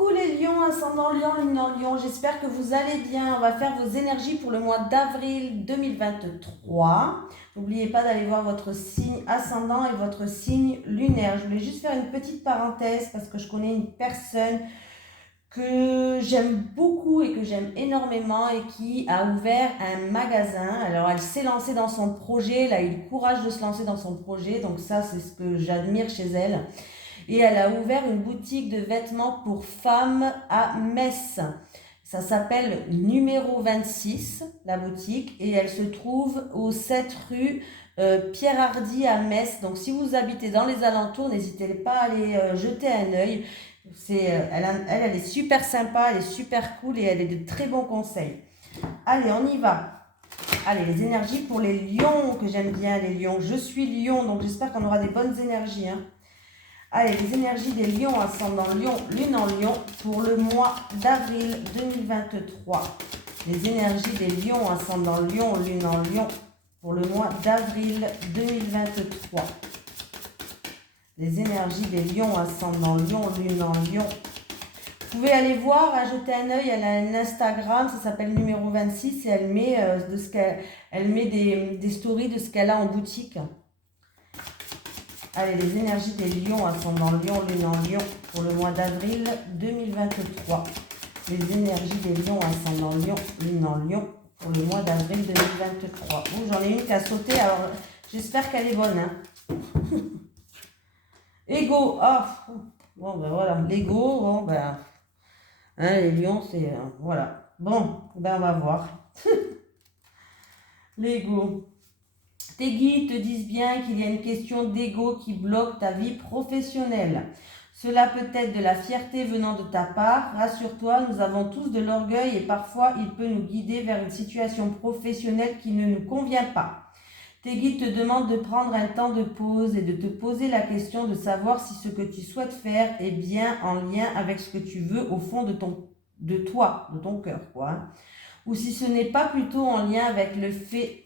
Coucou les lions, ascendant lion, lune en lion, j'espère que vous allez bien. On va faire vos énergies pour le mois d'avril 2023. N'oubliez pas d'aller voir votre signe ascendant et votre signe lunaire. Je voulais juste faire une petite parenthèse parce que je connais une personne que j'aime beaucoup et que j'aime énormément et qui a ouvert un magasin. Alors elle s'est lancée dans son projet, elle a eu le courage de se lancer dans son projet, donc ça c'est ce que j'admire chez elle. Et elle a ouvert une boutique de vêtements pour femmes à Metz. Ça s'appelle Numéro 26, la boutique, et elle se trouve au 7 rue Pierre Hardy à Metz. Donc si vous habitez dans les alentours, n'hésitez pas à aller jeter un œil. Elle est super sympa, elle est super cool et elle a de très bons conseils. Allez, on y va. Allez, les énergies pour les lions, que j'aime bien, les lions. Je suis lion, donc j'espère qu'on aura des bonnes énergies, hein. Allez, les énergies des lions, ascendant lion, lune en lion, pour le mois d'avril 2023. Les énergies des lions, ascendant lion, lune en lion, pour le mois d'avril 2023. Les énergies des lions, ascendant lion, lune en lion. Vous pouvez aller voir, jeter un œil, elle a un Instagram, ça s'appelle Numéro 26, et elle met, des stories de ce qu'elle a en boutique. Allez, les énergies des lions, ascendant lion, lune en lion, pour le mois d'avril 2023. Les énergies des lions, ascendant lion, lune en lion, pour le mois d'avril 2023. Oh, j'en ai une qui a sauté, alors j'espère qu'elle est bonne, hein. Ego, ah, bon ben voilà, l'ego, bon ben, hein, les lions, c'est, voilà. Bon, ben on va voir. L'ego. Tes guides te disent bien qu'il y a une question d'ego qui bloque ta vie professionnelle. Cela peut être de la fierté venant de ta part. Rassure-toi, nous avons tous de l'orgueil et parfois il peut nous guider vers une situation professionnelle qui ne nous convient pas. Tes guides te demandent de prendre un temps de pause et de te poser la question de savoir si ce que tu souhaites faire est bien en lien avec ce que tu veux au fond de ton cœur, quoi. Ou si ce n'est pas plutôt en lien avec le fait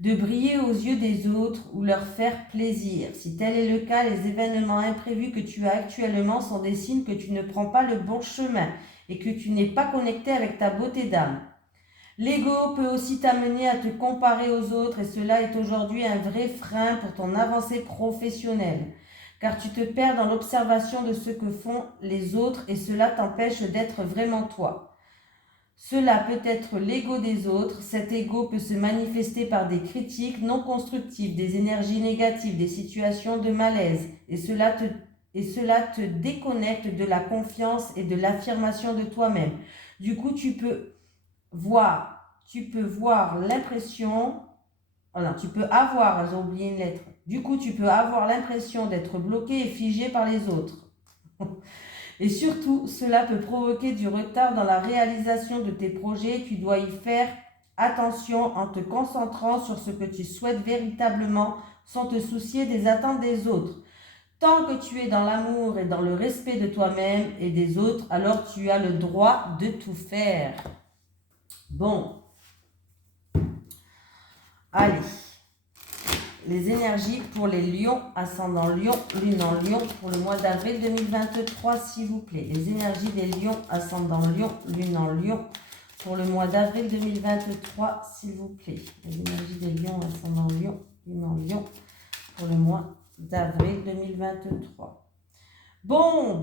de briller aux yeux des autres ou leur faire plaisir. Si tel est le cas, les événements imprévus que tu as actuellement sont des signes que tu ne prends pas le bon chemin et que tu n'es pas connecté avec ta beauté d'âme. L'ego peut aussi t'amener à te comparer aux autres et cela est aujourd'hui un vrai frein pour ton avancée professionnelle, car tu te perds dans l'observation de ce que font les autres et cela t'empêche d'être vraiment toi. Cela peut être l'ego des autres. Cet ego peut se manifester par des critiques non constructives, des énergies négatives, des situations de malaise. Et cela te déconnecte de la confiance et de l'affirmation de toi-même. Du coup, tu peux avoir l'impression... Oh non, tu peux avoir, j'ai oublié une lettre. Du coup, tu peux avoir l'impression d'être bloqué et figé par les autres. Et surtout, cela peut provoquer du retard dans la réalisation de tes projets. Tu dois y faire attention en te concentrant sur ce que tu souhaites véritablement sans te soucier des attentes des autres. Tant que tu es dans l'amour et dans le respect de toi-même et des autres, alors tu as le droit de tout faire. Bon. Allez. Les énergies pour les lions, ascendant lion, lune en lion, pour le mois d'avril 2023, s'il vous plaît. Les énergies des lions, ascendant lion, lune en lion, pour le mois d'avril 2023, s'il vous plaît. Les énergies des lions, ascendant lion, lune en lion, pour le mois d'avril 2023. Bon,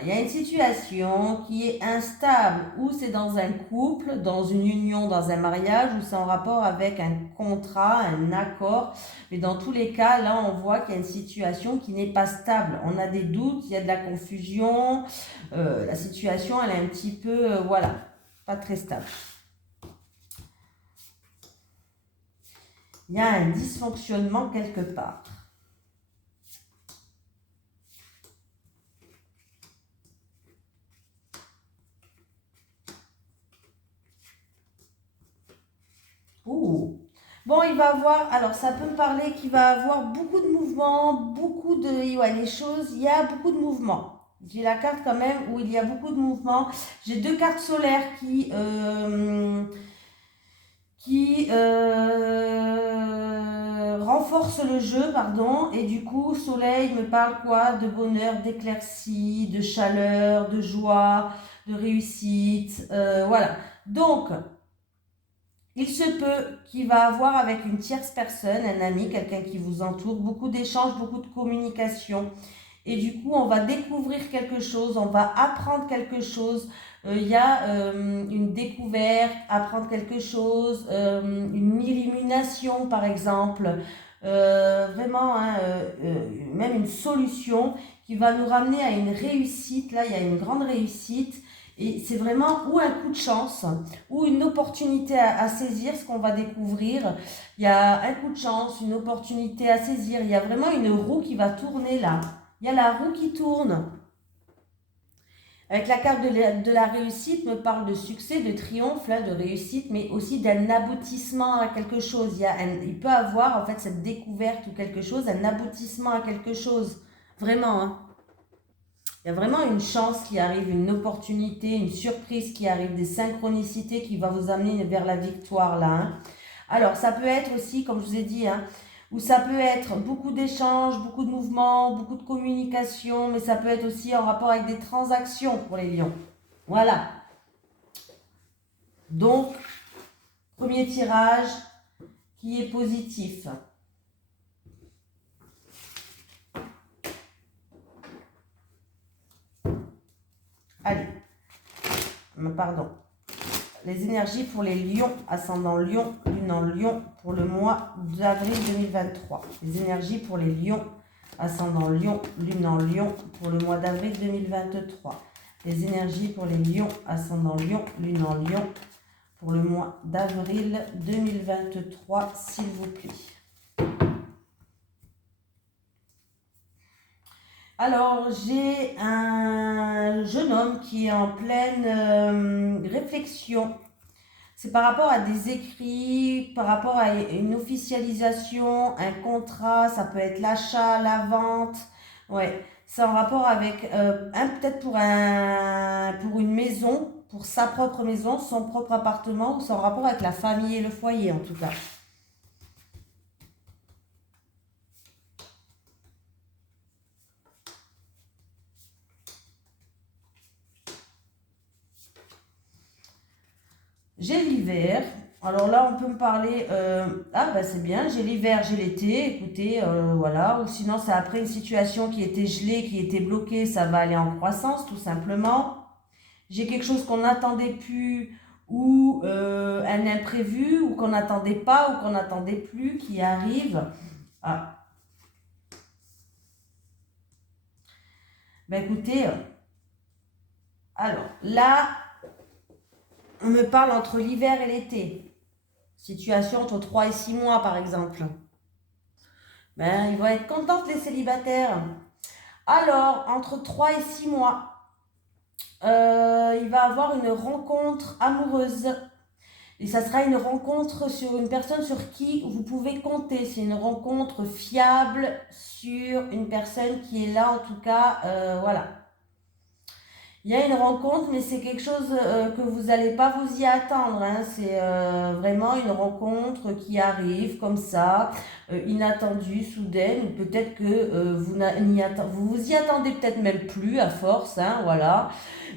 il y a une situation qui est instable, ou c'est dans un couple, dans une union, dans un mariage, ou c'est en rapport avec un contrat, un accord. Mais dans tous les cas, là, on voit qu'il y a une situation qui n'est pas stable. On a des doutes, il y a de la confusion. La situation, elle est un petit peu, pas très stable. Il y a un dysfonctionnement quelque part. Ouh. Bon, il va avoir, alors ça peut me parler qu'il va avoir beaucoup de mouvements, les choses, il y a beaucoup de mouvements. J'ai la carte quand même où il y a beaucoup de mouvements. J'ai deux cartes solaires qui renforce le jeu, pardon, et du coup, soleil me parle quoi? De bonheur, d'éclaircie, de chaleur, de joie, de réussite, voilà. Donc, il se peut qu'il va avoir avec une tierce personne, un ami, quelqu'un qui vous entoure, beaucoup d'échanges, beaucoup de communication. Et du coup, on va découvrir quelque chose, on va apprendre quelque chose. Il y a une découverte, apprendre quelque chose, une illumination par exemple. Vraiment, hein, même une solution qui va nous ramener à une réussite. Là, il y a une grande réussite. Et c'est vraiment ou un coup de chance, ou une opportunité à saisir, ce qu'on va découvrir. Il y a un coup de chance, une opportunité à saisir. Il y a vraiment une roue qui va tourner là. Il y a la roue qui tourne. Avec la carte de la réussite, me parle de succès, de triomphe, là, de réussite, mais aussi d'un aboutissement à quelque chose. Il peut avoir en fait cette découverte ou quelque chose, un aboutissement à quelque chose. Vraiment, hein. Il y a vraiment une chance qui arrive, une opportunité, une surprise qui arrive, des synchronicités qui va vous amener vers la victoire là, hein. Alors, ça peut être aussi, comme je vous ai dit, hein, où ça peut être beaucoup d'échanges, beaucoup de mouvements, beaucoup de communication, mais ça peut être aussi en rapport avec des transactions pour les lions. Voilà. Donc, premier tirage qui est positif. Allez, pardon. Les énergies pour les lions, ascendant lion, lune en lion, pour le mois d'avril 2023. Les énergies pour les lions, ascendant lion, lune en lion, pour le mois d'avril 2023. Les énergies pour les lions, ascendant lion, lune en lion, pour le mois d'avril 2023, s'il vous plaît. Alors, j'ai un jeune homme qui est en pleine réflexion. C'est par rapport à des écrits, par rapport à une officialisation, un contrat, ça peut être l'achat, la vente. Ouais, c'est en rapport avec, peut-être pour une maison, pour sa propre maison, son propre appartement, ou c'est en rapport avec la famille et le foyer en tout cas. J'ai l'hiver. Alors là, on peut me parler... ah, bah c'est bien, j'ai l'hiver, j'ai l'été. Écoutez, voilà. Ou sinon, c'est après une situation qui était gelée, qui était bloquée, ça va aller en croissance, tout simplement. J'ai quelque chose qu'on n'attendait plus, ou un imprévu, ou qu'on n'attendait pas, ou qu'on n'attendait plus, qui arrive. Ah. Ben écoutez, alors là... On me parle entre l'hiver et l'été. Situation entre 3 et 6 mois, par exemple. Ben, ils vont être contents, les célibataires. Alors, entre 3 et 6 mois, il va avoir une rencontre amoureuse. Et ça sera une rencontre sur une personne sur qui vous pouvez compter. C'est une rencontre fiable sur une personne qui est là, en tout cas, voilà. Il y a une rencontre, mais c'est quelque chose que vous n'allez pas vous y attendre, hein. C'est vraiment une rencontre qui arrive comme ça, inattendue, soudaine, ou peut-être que vous vous y attendez peut-être même plus à force, hein, voilà.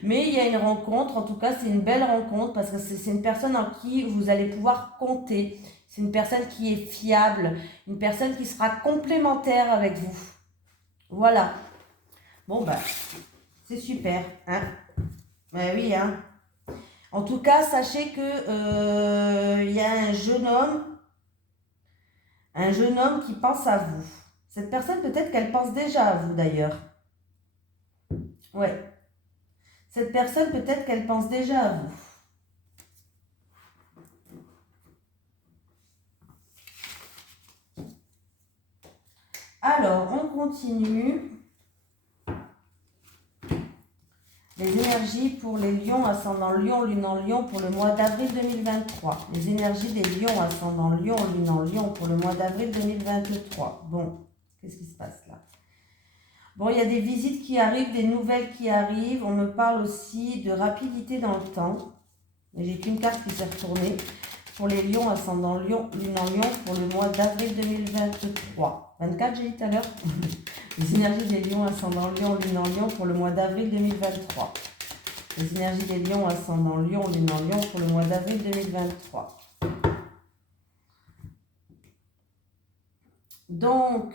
Mais il y a une rencontre, en tout cas c'est une belle rencontre parce que c'est une personne en qui vous allez pouvoir compter. C'est une personne qui est fiable, une personne qui sera complémentaire avec vous. Voilà. Bon, ben... C'est super, hein? Ben oui, hein? En tout cas, sachez que y a un jeune homme qui pense à vous. Cette personne, peut-être qu'elle pense déjà à vous d'ailleurs. Ouais. Cette personne, peut-être qu'elle pense déjà à vous. Alors, on continue. Les énergies pour les lions ascendant lion, lune en lion pour le mois d'avril 2023. Les énergies des lions ascendant lion, lune en lion pour le mois d'avril 2023. Bon, qu'est-ce qui se passe là? Bon, il y a des visites qui arrivent, des nouvelles qui arrivent. On me parle aussi de rapidité dans le temps. Mais j'ai qu'une carte qui s'est retournée. pour les lions, ascendant lion, lune en lion, pour le mois d'avril 2023. 24, j'ai dit tout à l'heure. Les énergies des lions, ascendant lion, lune en lion, pour le mois d'avril 2023. Les énergies des lions, ascendant lion, lune en lion, pour le mois d'avril 2023. Donc,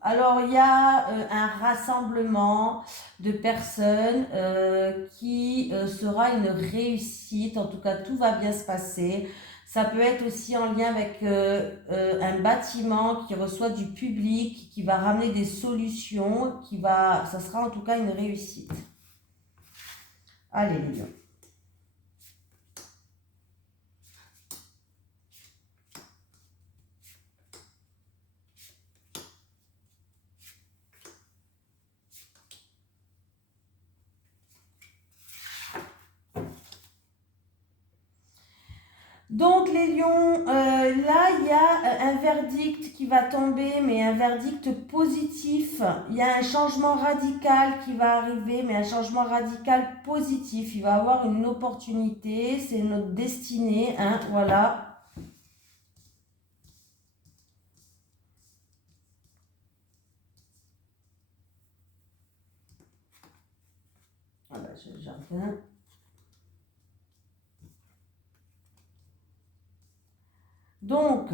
alors il y a un rassemblement de personnes qui sera une réussite. En tout cas, tout va bien se passer. Ça peut être aussi en lien avec un bâtiment qui reçoit du public, qui va ramener des solutions, ça sera en tout cas une réussite. Allez les lions. Donc les lions, là il y a un verdict qui va tomber, mais un verdict positif. Il y a un changement radical qui va arriver, mais un changement radical positif. Il va avoir une opportunité, c'est notre destinée, hein, voilà. Voilà, j'ai rien. Donc,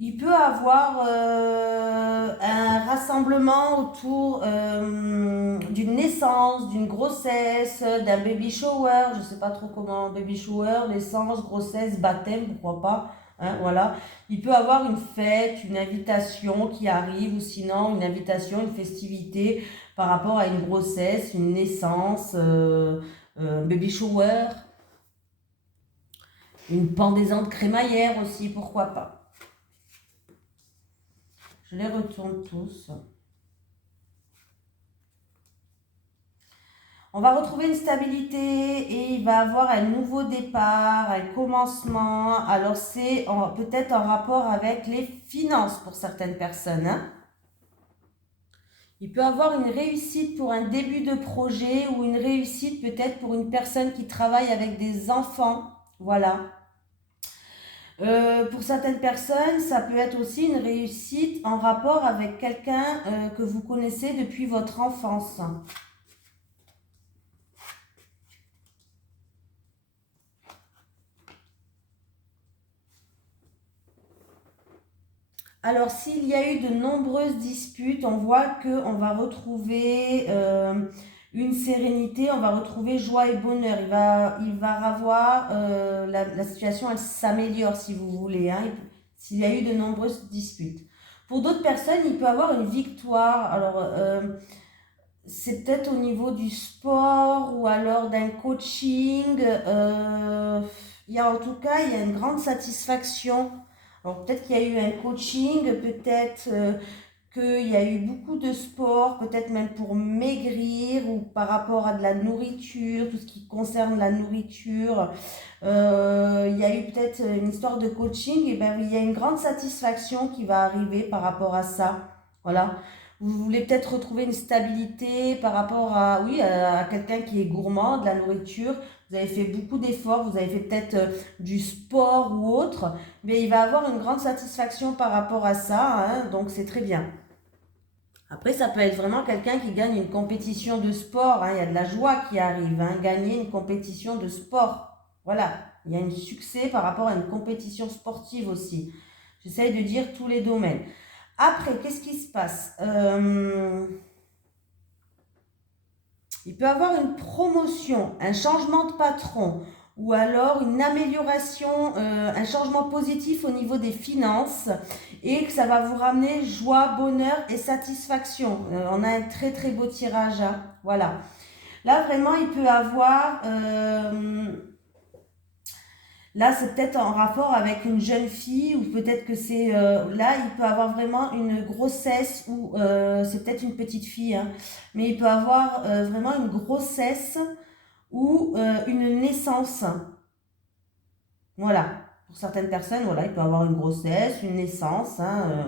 il peut avoir un rassemblement autour d'une naissance, d'une grossesse, d'un baby shower, je ne sais pas trop comment, baby shower, naissance, grossesse, baptême, pourquoi pas, hein, voilà. Il peut avoir une fête, une invitation qui arrive, ou sinon une invitation, une festivité par rapport à une grossesse, une naissance, baby shower, une pendaison de crémaillère aussi, pourquoi pas. Je les retourne tous. On va retrouver une stabilité et il va avoir un nouveau départ, un commencement. Alors c'est peut-être en rapport avec les finances pour certaines personnes, hein. Il peut avoir une réussite pour un début de projet ou une réussite peut-être pour une personne qui travaille avec des enfants. Voilà. Pour certaines personnes, ça peut être aussi une réussite en rapport avec quelqu'un que vous connaissez depuis votre enfance. Alors, s'il y a eu de nombreuses disputes, on voit qu'on va retrouver une sérénité, on va retrouver joie et bonheur. Il va avoir, la situation, elle s'améliore si vous voulez, hein, s'il y a eu de nombreuses disputes. Pour d'autres personnes, il peut avoir une victoire. Alors, c'est peut-être au niveau du sport ou alors d'un coaching. En tout cas, il y a une grande satisfaction. Alors peut-être qu'il y a eu un coaching, peut-être qu'il y a eu beaucoup de sport, peut-être même pour maigrir ou par rapport à de la nourriture, tout ce qui concerne la nourriture. Il y a eu peut-être une histoire de coaching, et ben il y a une grande satisfaction qui va arriver par rapport à ça. Voilà. Vous voulez peut-être retrouver une stabilité par rapport à, oui, à quelqu'un qui est gourmand, de la nourriture. Vous avez fait beaucoup d'efforts, vous avez fait peut-être du sport ou autre, mais il va avoir une grande satisfaction par rapport à ça, hein, donc c'est très bien. Après, ça peut être vraiment quelqu'un qui gagne une compétition de sport, hein, il y a de la joie qui arrive, hein, gagner une compétition de sport. Voilà, il y a un succès par rapport à une compétition sportive aussi. J'essaye de dire tous les domaines. Après, qu'est-ce qui se passe il peut avoir une promotion, un changement de patron ou alors une amélioration, un changement positif au niveau des finances et que ça va vous ramener joie, bonheur et satisfaction. On a un très très beau tirage, hein, voilà. Là vraiment il peut avoir... Là, c'est peut-être en rapport avec une jeune fille ou peut-être que c'est... là, il peut avoir vraiment une grossesse ou c'est peut-être une petite fille, hein, mais il peut avoir vraiment une grossesse ou une naissance. Voilà. Pour certaines personnes, voilà, il peut avoir une grossesse, une naissance.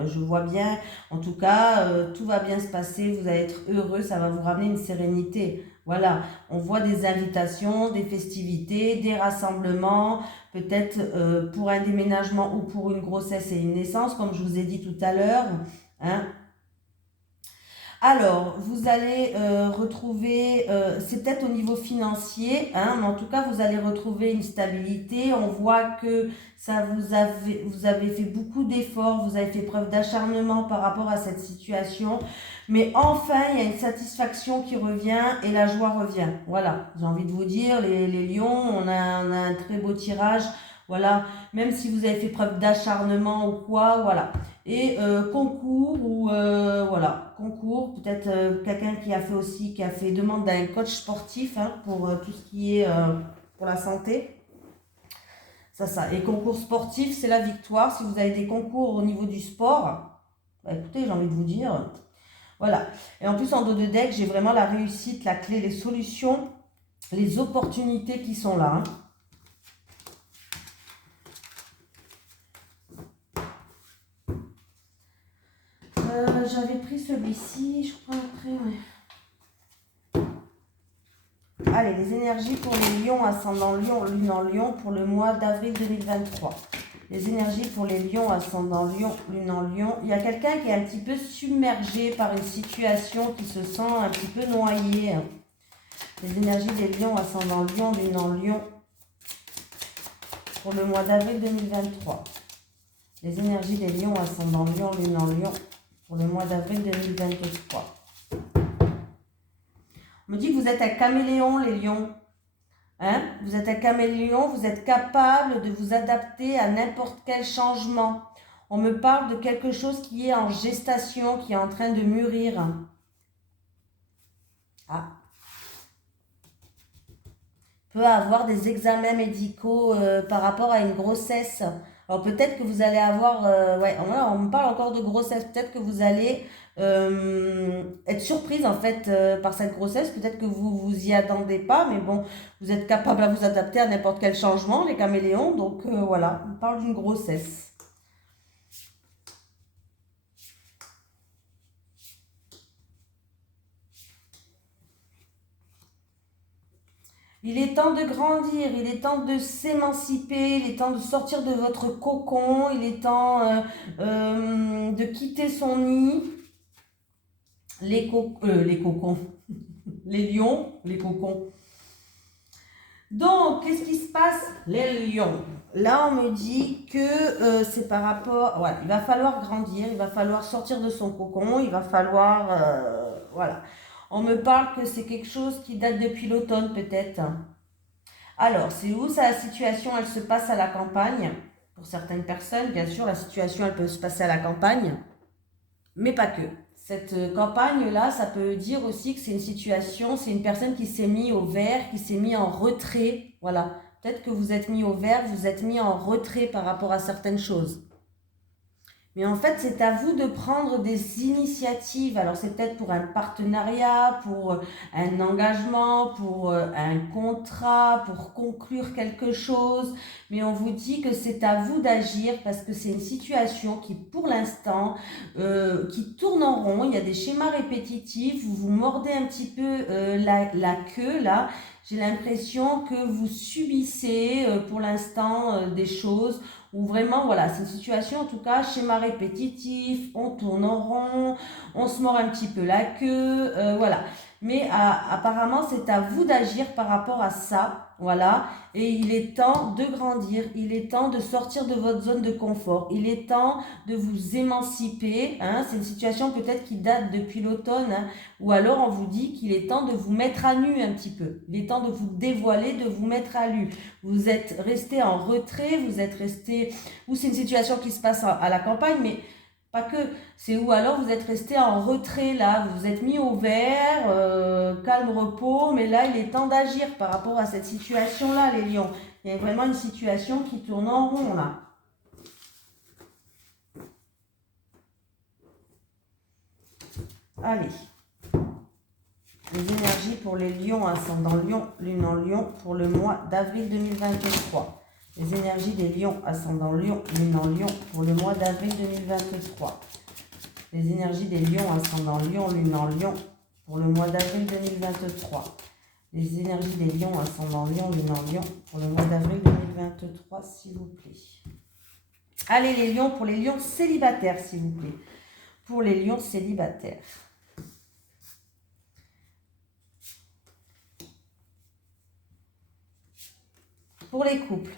Je vois bien, en tout cas, tout va bien se passer. Vous allez être heureux, ça va vous ramener une sérénité. Voilà, on voit des invitations, des festivités, des rassemblements, peut-être pour un déménagement ou pour une grossesse et une naissance, comme je vous ai dit tout à l'heure. Hein. Alors, vous allez retrouver, c'est peut-être au niveau financier, hein, mais en tout cas, vous allez retrouver une stabilité. On voit que vous avez fait beaucoup d'efforts, vous avez fait preuve d'acharnement par rapport à cette situation. Mais enfin, il y a une satisfaction qui revient et la joie revient. Voilà, j'ai envie de vous dire, les lions, on a un très beau tirage. Voilà, même si vous avez fait preuve d'acharnement ou quoi, voilà. Et concours ou voilà, concours, peut-être quelqu'un qui a fait aussi, qui a fait demande d'un coach sportif hein, pour tout ce qui est pour la santé. Ça. Et concours sportif, c'est la victoire. Si vous avez des concours au niveau du sport, bah, écoutez, j'ai envie de vous dire, voilà. Et en plus, en dos de deck, j'ai vraiment la réussite, la clé, les solutions, les opportunités qui sont là. Hein. J'avais pris celui-ci, je crois après, ouais. Allez, les énergies pour les lions, ascendant lion, lune en lion, pour le mois d'avril 2023. Les énergies pour les lions, ascendant lion, lune en lion. Il y a quelqu'un qui est un petit peu submergé par une situation, qui se sent un petit peu noyé. Les énergies des lions, ascendant lion, lune en lion, pour le mois d'avril 2023. Les énergies des lions, ascendant lion, lune en lion, pour le mois d'avril 2023. On me dit que vous êtes un caméléon, les lions. Hein? Vous êtes un caméléon, vous êtes capable de vous adapter à n'importe quel changement. On me parle de quelque chose qui est en gestation, qui est en train de mûrir. Ah. Peut avoir des examens médicaux par rapport à une grossesse. Alors peut-être que vous allez avoir, on me parle encore de grossesse, peut-être que vous allez être surprise en fait par cette grossesse, peut-être que vous vous y attendez pas, mais bon, vous êtes capable à vous adapter à n'importe quel changement, les caméléons, donc voilà, on parle d'une grossesse. Il est temps de grandir, il est temps de s'émanciper, il est temps de sortir de votre cocon, il est temps de quitter son nid. Les cocons, les lions, les cocons. Donc, qu'est-ce qui se passe? Les lions. Là, on me dit que c'est par rapport... Voilà, il va falloir grandir, il va falloir sortir de son cocon, il va falloir... voilà. On me parle que c'est quelque chose qui date depuis l'automne peut-être. Alors, c'est où ça, la situation? Elle se passe à la campagne. Pour certaines personnes, bien sûr, la situation, elle peut se passer à la campagne. Mais pas que. Cette campagne-là, ça peut dire aussi que c'est une situation, c'est une personne qui s'est mise au vert, qui s'est mise en retrait. Voilà. Peut-être que vous êtes mis au vert, vous êtes mis en retrait par rapport à certaines choses. Mais en fait, c'est à vous de prendre des initiatives. Alors, c'est peut-être pour un partenariat, pour un engagement, pour un contrat, pour conclure quelque chose. Mais on vous dit que c'est à vous d'agir parce que c'est une situation qui, pour l'instant, qui tourne en rond. Il y a des schémas répétitifs. Vous vous mordez un petit peu la queue, là. J'ai l'impression que vous subissez pour l'instant des choses où vraiment, voilà, c'est une situation, en tout cas, schéma répétitif, on tourne en rond, on se mord un petit peu la queue, voilà. Mais apparemment, c'est à vous d'agir par rapport à ça, voilà. Et il est temps de grandir, il est temps de sortir de votre zone de confort, il est temps de vous émanciper, hein. C'est une situation peut-être qui date depuis l'automne, hein. Ou alors on vous dit qu'il est temps de vous mettre à nu un petit peu, il est temps de vous dévoiler, de vous mettre à nu. Vous êtes resté en retrait, vous êtes resté, ou c'est une situation qui se passe à la campagne, mais pas que, c'est où alors vous êtes resté en retrait là, vous vous êtes mis au vert, calme, repos, mais là il est temps d'agir par rapport à cette situation là les lions. Il y a vraiment une situation qui tourne en rond là. Allez. Les énergies pour les lions, ascendant lion, lune en lion, pour le mois d'avril 2023. Les énergies des lions, ascendant lion, lune en lion, pour le mois d'avril 2023. Les énergies des lions, ascendant lion, lune en lion, pour le mois d'avril 2023. Les énergies des lions, ascendant lion, lune en lion, pour le mois d'avril 2023, s'il vous plaît. Allez les lions, pour les lions célibataires, s'il vous plaît. Pour les lions célibataires. Pour les couples.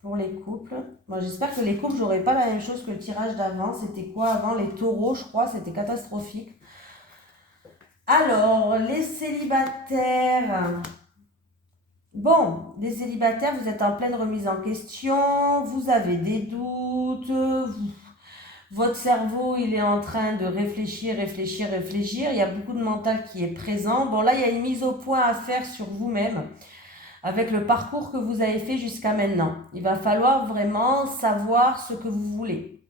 Pour les couples. Moi, j'espère que les couples, j'aurai pas la même chose que le tirage d'avant. C'était quoi avant? Les taureaux, je crois. C'était catastrophique. Alors, les célibataires. Bon, les célibataires, vous êtes en pleine remise en question. Vous avez des doutes. Votre cerveau, il est en train de réfléchir. Il y a beaucoup de mental qui est présent. Bon, là, il y a une mise au point à faire sur vous-même, avec le parcours que vous avez fait jusqu'à maintenant. Il va falloir vraiment savoir ce que vous voulez,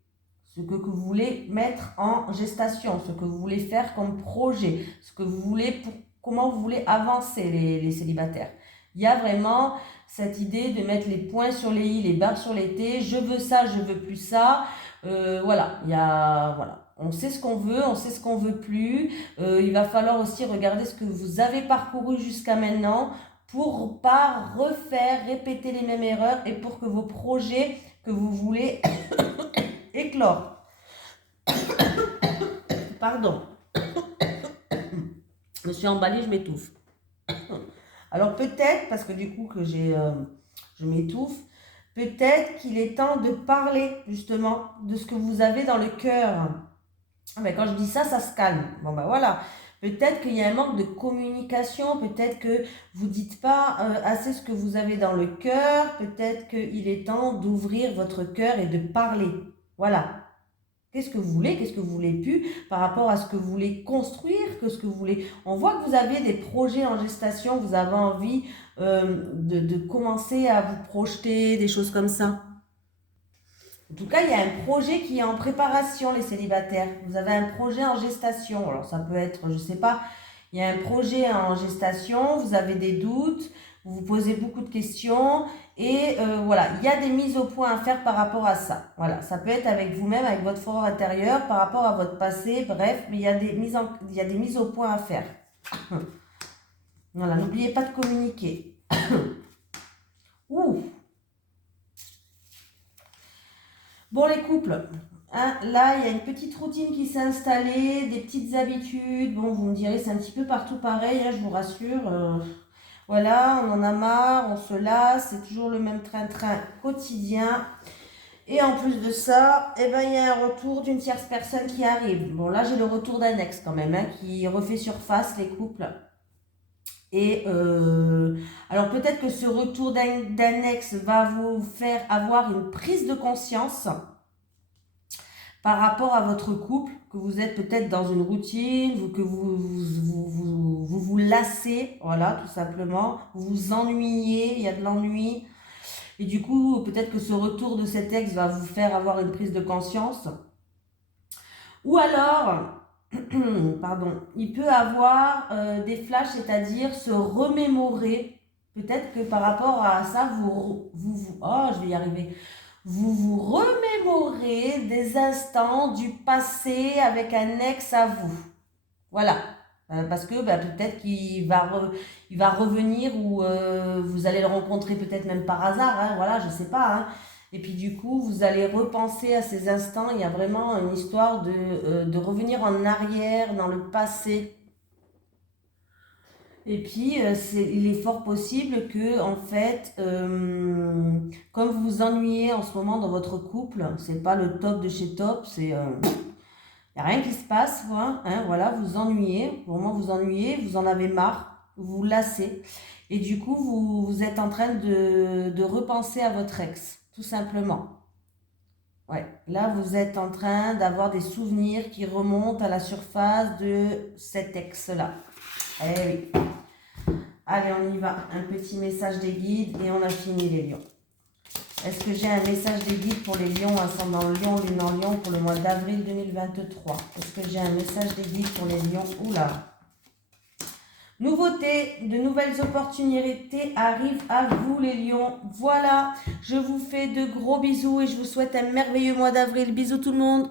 ce que vous voulez mettre en gestation, ce que vous voulez faire comme projet, ce que vous voulez, comment vous voulez avancer les célibataires. Il y a vraiment cette idée de mettre les points sur les i, les barres sur les t, je veux ça, je veux plus ça, voilà, on sait ce qu'on veut, on sait ce qu'on veut plus, il va falloir aussi regarder ce que vous avez parcouru jusqu'à maintenant, pour pas répéter les mêmes erreurs et pour que vos projets que vous voulez éclore. Pardon. Je me suis emballée, je m'étouffe. Alors peut-être, parce que du coup que je m'étouffe, peut-être qu'il est temps de parler justement de ce que vous avez dans le cœur. Mais quand je dis ça, ça se calme. Bon ben voilà. Peut-être qu'il y a un manque de communication, peut-être que vous ne dites pas assez ce que vous avez dans le cœur, peut-être qu'il est temps d'ouvrir votre cœur et de parler. Voilà. Qu'est-ce que vous voulez, qu'est-ce que vous voulez plus par rapport à ce que vous voulez construire, que ce que vous voulez. On voit que vous avez des projets en gestation, vous avez envie de commencer à vous projeter, des choses comme ça. En tout cas, il y a un projet qui est en préparation, les célibataires. Vous avez un projet en gestation. Alors, ça peut être, je ne sais pas, il y a un projet en gestation, vous avez des doutes, vous vous posez beaucoup de questions et voilà, il y a des mises au point à faire par rapport à ça. Voilà, ça peut être avec vous-même, avec votre fort intérieur, par rapport à votre passé, bref, mais il y a des mises au point à faire. Voilà, n'oubliez pas de communiquer. Ouh. Bon, les couples, hein, là, il y a une petite routine qui s'est installée, des petites habitudes. Bon, vous me direz, c'est un petit peu partout pareil, hein, je vous rassure. Voilà, on en a marre, on se lasse, c'est toujours le même train-train quotidien. Et en plus de ça, eh ben, il y a un retour d'une tierce personne qui arrive. Bon, là, j'ai le retour d'un ex quand même, hein, qui refait surface, les couples. Et alors peut-être que ce retour d'un ex va vous faire avoir une prise de conscience par rapport à votre couple, que vous êtes peut-être dans une routine, que vous lassez, voilà, tout simplement, vous vous ennuyez, il y a de l'ennui. Et du coup, peut-être que ce retour de cet ex va vous faire avoir une prise de conscience. Ou alors... pardon, il peut avoir des flashs, c'est-à-dire se remémorer. Peut-être que par rapport à ça, oh, je vais y arriver. Vous remémorez des instants du passé avec un ex à vous. Voilà. Parce que peut-être qu'il va, il va revenir ou vous allez le rencontrer peut-être même par hasard. Hein, voilà, je ne sais pas. Hein. Et puis du coup, vous allez repenser à ces instants. Il y a vraiment une histoire de revenir en arrière, dans le passé. Et puis, il est fort possible que, en fait, comme vous vous ennuyez en ce moment dans votre couple, c'est pas le top de chez top, c'est... il n'y a rien qui se passe, quoi. Hein, voilà, vous ennuyez, vraiment vous ennuyez, vous en avez marre, vous vous lassez. Et du coup, vous êtes en train de repenser à votre ex. Tout simplement. Ouais, là, vous êtes en train d'avoir des souvenirs qui remontent à la surface de cet ex-là. Eh oui. Allez, on y va. Un petit message des guides et on a fini les lions. Est-ce que j'ai un message des guides pour les lions, ascendant lion, lune en lion pour le mois d'avril 2023? Est-ce que j'ai un message des guides pour les lions? Oula. Nouveautés, de nouvelles opportunités arrivent à vous les lions. Voilà, je vous fais de gros bisous et je vous souhaite un merveilleux mois d'avril. Bisous tout le monde.